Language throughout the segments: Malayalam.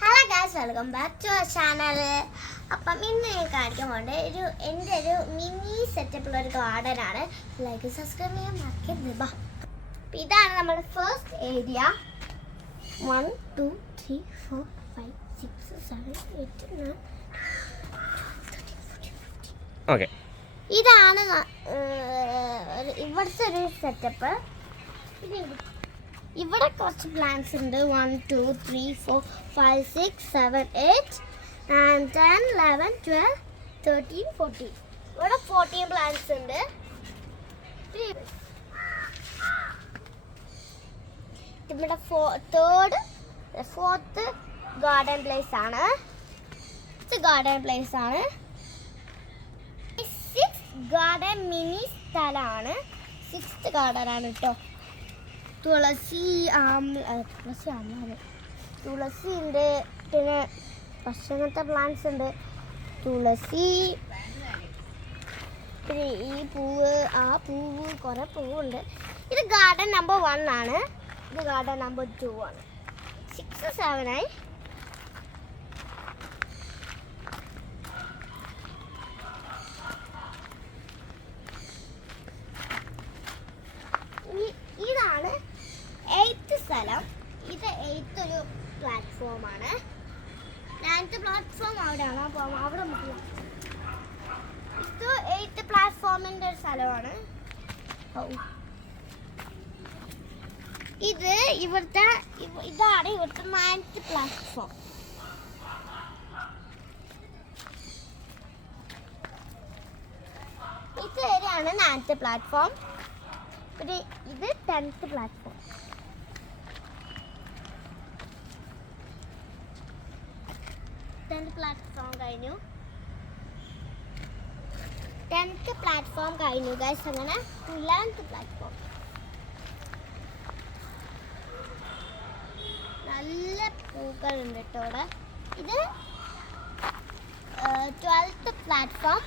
Hello guys, welcome back to our channel. അപ്പം ഇന്ന് ഞാൻ കാണിക്കാൻ പോകേണ്ട എൻ്റെ ഒരു മിനി സെറ്റപ്പുള്ള ഒരു ഗാർഡനാണ്. ലൈക്ക് സബ്സ്ക്രൈബ് ചെയ്യാൻ മറക്കരുത്. ഇതാണ് നമ്മുടെ ഫസ്റ്റ് ഏരിയ. 1 2 3 4 5 6 7 8 9. ഓക്കെ, ഇതാണ് ഇവിടുത്തെ ഒരു സെറ്റപ്പ്. ഇവിടെ കുറച്ച് പ്ലാന്റ്സ് ഉണ്ട്. 1 2 3 4 5 6 7 8 9 10 11 12 13 14. ഇവിടെ 14 പ്ലാന്റ്സ് ഉണ്ട്. ഇവിടെ ഫോർത്ത് ഗാർഡൻ പ്ലേസ് ആണ്. ഗാർഡൻ പ്ലേസ് ആണ്. 6th ഗാർഡൻ മിനി സ്ഥലമാണ്. 6th ഗാർഡൻ ആണ് കേട്ടോ. തുളസി ഉണ്ട്, പിന്നെ ഭക്ഷണത്തെ പ്ലാന്റ്സ് ഉണ്ട്. തുളസി, പിന്നെ ഈ പൂവ്, ആ പൂവ്, കുറേ പൂവുണ്ട്. ഇത് ഗാർഡൻ നമ്പർ 1 ആണ്. ഇത് ഗാർഡൻ നമ്പർ 2 ആണ്. 6 7 ആയി. ഇതാണ് 8th സ്ഥലം. ഇത് 8th ഒരു പ്ലാറ്റ്ഫോമാണ്. 9th പ്ലാറ്റ്ഫോം അവിടെയാണ്. അപ്പോൾ അവിടെ നമുക്ക് ഇത് 8th പ്ലാറ്റ്ഫോമിൻ്റെ ഒരു സ്ഥലമാണ്. ഇതാണ് ഇവിടുത്തെ 9th പ്ലാറ്റ്ഫോം. ഇത് വരെയാണ് 9th പ്ലാറ്റ്ഫോം. പിന്നെ ഇത് 10th പ്ലാറ്റ്ഫോം. 10th പ്ലാറ്റ്ഫോം കഴിഞ്ഞു. 10th പ്ലാറ്റ്ഫോം കഴിഞ്ഞു ഗൈസ്. അങ്ങനെ 11th പ്ലാറ്റ്ഫോം. നല്ല പൂക്കളുണ്ട് കേട്ടോ ഇവിടെ. ഇത് 12th പ്ലാറ്റ്ഫോം.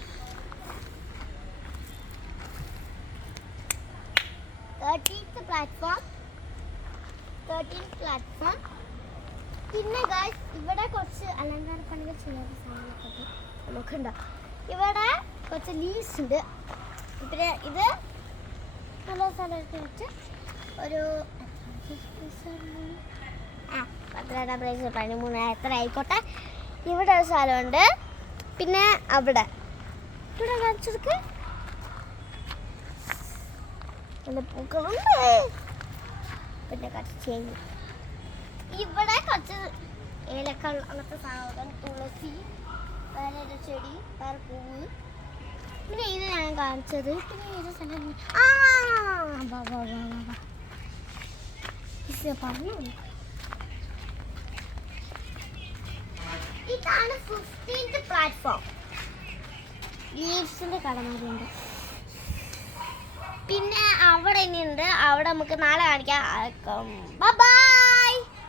13th platform. പിന്നെ ഗൈസ് ഇവിടെ കുറച്ച് അലങ്കാര പണികൾ ചെയ്യാത്ത സാധനങ്ങളൊക്കെ നമുക്കുണ്ട്. ഇവിടെ കുറച്ച് ലീവ്സ് ഉണ്ട്. പിന്നെ ഇത് നല്ല സ്ഥലത്ത് വെച്ച് ഒരു 13 13 എത്ര ആയിക്കോട്ടെ. ഇവിടെ ഒരു സ്ഥലമുണ്ട്. പിന്നെ അവിടെ ഇവിടെ കാണിച്ചെടുക്ക് പൂക്കളുണ്ട്. പിന്നെ കുറച്ച് ഇവിടെ കുറച്ച് ഏലക്കൾ അങ്ങനത്തെ സാധനം, തുളസി, വേറെ ഒരു ചെടി, വേറെ പൂവ്. പിന്നെ ഇത് ഞാൻ കാണിച്ചത്. പിന്നെ ഏത് സ്ഥലം പറഞ്ഞു. ഇതാണ് 15th പ്ലാറ്റ്ഫോം. ലീവ്സിന്റെ കടമാരുണ്ട്. പിന്നെ അവിടെ ഇനിയുണ്ട്. അവിടെ നമുക്ക് നാളെ കാണിക്കാം. ബൈ.